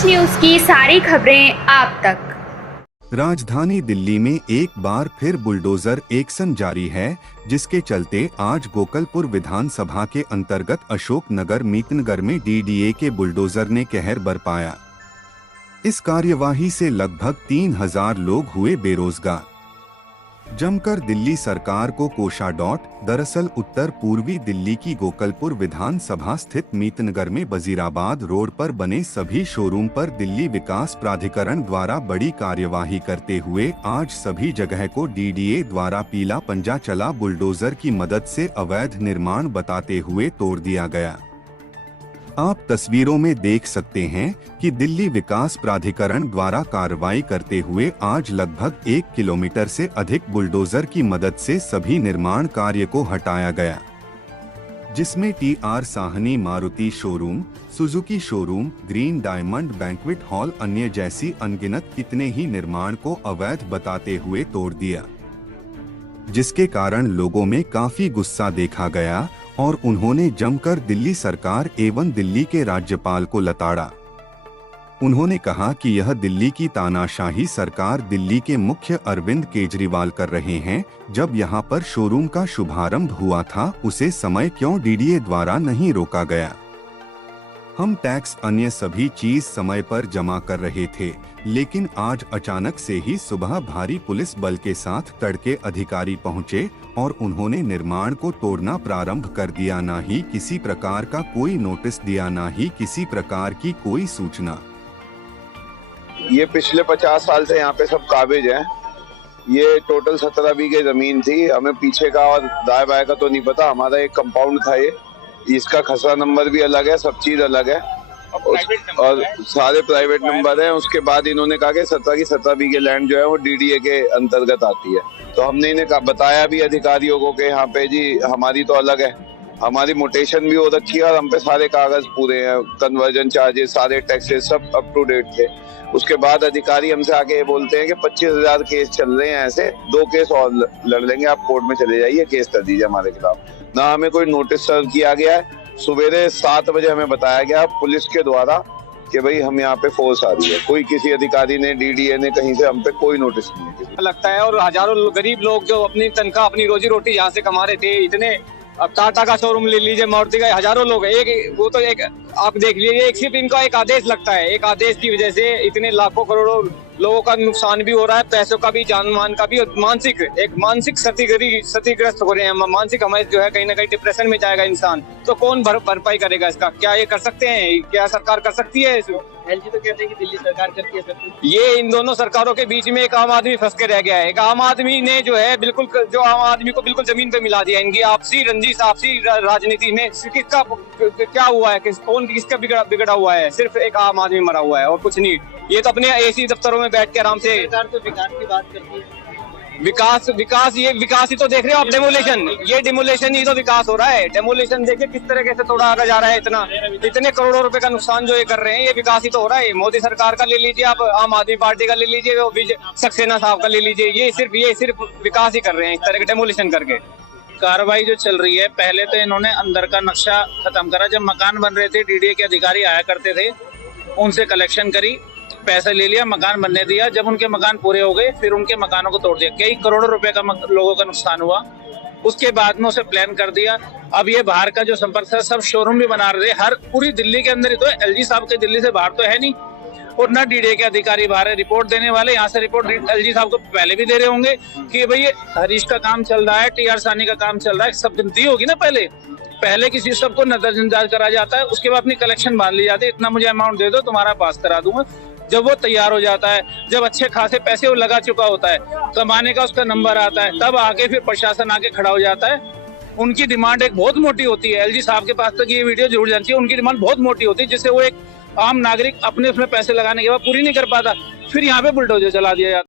देश न्यूज की सारी खबरें आप तक। राजधानी दिल्ली में एक बार फिर बुलडोजर एक्शन जारी है, जिसके चलते आज गोकलपुर विधानसभा के अंतर्गत अशोक नगर मीतनगर में डीडीए के बुलडोजर ने कहर बरपाया। इस कार्यवाही से लगभग 3000 लोग हुए बेरोजगार। जमकर दिल्ली सरकार को कोशा। दरअसल उत्तर पूर्वी दिल्ली की गोकलपुर विधानसभा स्थित मीतनगर में वजीराबाद रोड पर बने सभी शोरूम पर दिल्ली विकास प्राधिकरण द्वारा बड़ी कार्यवाही करते हुए आज सभी जगह को डीडीए द्वारा पीला पंजा चला बुलडोजर की मदद से अवैध निर्माण बताते हुए तोड़ दिया गया। आप तस्वीरों में देख सकते हैं कि दिल्ली विकास प्राधिकरण द्वारा कार्रवाई करते हुए आज लगभग 1 किलोमीटर से अधिक बुलडोजर की मदद से सभी निर्माण कार्य को हटाया गया, जिसमें TR Sahni Maruti showroom, Suzuki showroom, green diamond banquet hall अन्य जैसी अनगिनत कितने ही निर्माण को अवैध बताते हुए तोड़ दिया, जिसके कारण लोगों में काफी गुस्सा देखा गया और उन्होंने जमकर दिल्ली सरकार एवं दिल्ली के राज्यपाल को लताड़ा। उन्होंने कहा कि यह दिल्ली की तानाशाही सरकार दिल्ली के मुख्य अरविंद केजरीवाल कर रहे हैं। जब यहां पर शोरूम का शुभारंभ हुआ था, उसे समय क्यों डीडीए द्वारा नहीं रोका गया? हम टैक्स अन्य सभी चीज समय पर जमा कर रहे थे, लेकिन आज अचानक से ही सुबह भारी पुलिस बल के साथ तड़के अधिकारी पहुंचे और उन्होंने निर्माण को तोड़ना प्रारंभ कर दिया। ना ही किसी प्रकार का कोई नोटिस दिया, ना ही किसी प्रकार की कोई सूचना। ये पिछले 50 साल से यहाँ पे सब काबिज हैं। ये टोटल 17 बीघे जमीन थी। हमें पीछे का और दाएं बाएं का तो नहीं पता। हमारा एक कंपाउंड था ये, इसका खसरा नंबर भी अलग है, सब चीज अलग है और सारे प्राइवेट नंबर हैं। उसके बाद इन्होंने कहा कि 17 की 17 बीघे लैंड जो है वो डीडीए के अंतर्गत आती है। तो हमने इन्हें बताया भी अधिकारियों को कि यहाँ पे जी हमारी तो अलग है, हमारी मोटेशन भी हो रखी है और हम पे सारे कागज पूरे हैं, कन्वर्जन चार्जेस, सारे टैक्सेस सब अप टू डेट थे। उसके बाद अधिकारी हमसे आके ये बोलते हैं कि 25,000 केस चल रहे हैं, ऐसे 2 केस और लड़ लेंगे, आप कोर्ट में चले जाइए, केस कर दीजिए हमारे खिलाफ। ना हमें कोई नोटिस सर्व किया गया है। सवेरे 7 बजे हमें बताया गया पुलिस के द्वारा कि भाई हम यहाँ पे फोर्स आ रही है। कोई किसी अधिकारी ने, डीडीए ने कहीं से हम पे कोई नोटिस नहीं लगता है। और हजारों गरीब लोग जो अपनी तनख्वाह, अपनी रोजी रोटी यहाँ से कमा रहे थे, इतने, अब टाटा का शोरूम ले लीजिए, मारुति का, हजारों लोग एक वो तो एक आप देख लीजिए, एक सिर्फ इनका एक आदेश लगता है, एक आदेश की वजह से इतने लाखों करोड़ों लोगों का नुकसान भी हो रहा है, पैसों का भी, जान मान का भी, और मानसिक क्षतिग्रस्त हो रहे हैं। मानसिक हमें जो है कहीं ना कहीं डिप्रेशन में जाएगा इंसान। तो कौन भरपाई करेगा इसका? क्या ये कर सकते हैं? क्या सरकार कर सकती है? एलजी तो कहते हैं कि दिल्ली सरकार करती है सब। ये इन दोनों सरकारों के बीच में एक आम आदमी फंस के रह गया है। एक आम आदमी ने जो है बिल्कुल, जो आम आदमी को बिल्कुल जमीन पे मिला दिया। इनकी आपसी रंजिश, आपसी राजनीति में किसका क्या हुआ है, कौन किसका बिगड़ा हुआ है? सिर्फ एक आम आदमी मरा हुआ है और कुछ नहीं। ये तो अपने एसी दफ्तरों में बैठ के आराम से सरकार तो विकास की बात करती है। विकास ये विकास ही तो देख रहे हो आप। डेमोलेशन, ये डेमोलेशन ही तो विकास हो रहा है। डेमोलेशन देखिए किस तरीके से तोड़ा आगे जा रहा है। इतने करोड़ों रुपए का नुकसान जो ये कर रहे हैं, ये विकास ही तो हो रहा है। मोदी सरकार का ले लीजिए आप, आम आदमी पार्टी का ले लीजिए, सक्सेना साहब का ले लीजिए, ये सिर्फ विकास ही कर रहे हैं इस तरह के डेमोलेशन करके। कार्रवाई जो चल रही है, पहले तो इन्होंने अंदर का नक्शा खत्म करा। जब मकान बन रहे थे, डीडीए के अधिकारी आया करते थे, उनसे कलेक्शन करी, पैसा ले लिया, मकान बनने दिया। जब उनके मकान पूरे हो गए, फिर उनके मकानों को तोड़ दिया। कई करोड़ों रुपए का लोगों का नुकसान हुआ। उसके बाद में उसे प्लान कर दिया। अब ये बाहर का जो संपर्क है, सब शोरूम भी बना रहे, हर पूरी दिल्ली के अंदर ही तो। एलजी साहब के दिल्ली से बाहर तो है नहीं, और न डीडीए के अधिकारी बाहर है रिपोर्ट देने वाले। यहाँ से रिपोर्ट एलजी साहब को पहले भी दे रहे होंगे कि भाई ये हरीश का काम चल रहा है, टीआर सानी का काम चल रहा है। सब गिनती होगी ना, पहले किसी सबको नजरअंदाज करा जाता है, उसके बाद अपनी कलेक्शन बांध ली जाती है। इतना मुझे अमाउंट दे दो, तुम्हारा पास करा दूंगा। जब वो तैयार हो जाता है, जब अच्छे खासे पैसे वो लगा चुका होता है, कमाने का उसका नंबर आता है, तब आगे फिर प्रशासन आके खड़ा हो जाता है। उनकी डिमांड एक बहुत मोटी होती है। एलजी साहब के पास तक ये वीडियो जरूर जाती है। उनकी डिमांड बहुत मोटी होती है, जिससे वो एक आम नागरिक अपने उसमें पैसे लगाने के बाद पूरी नहीं कर पाता। फिर यहाँ पे बुलडोजर चला दिया जाता है।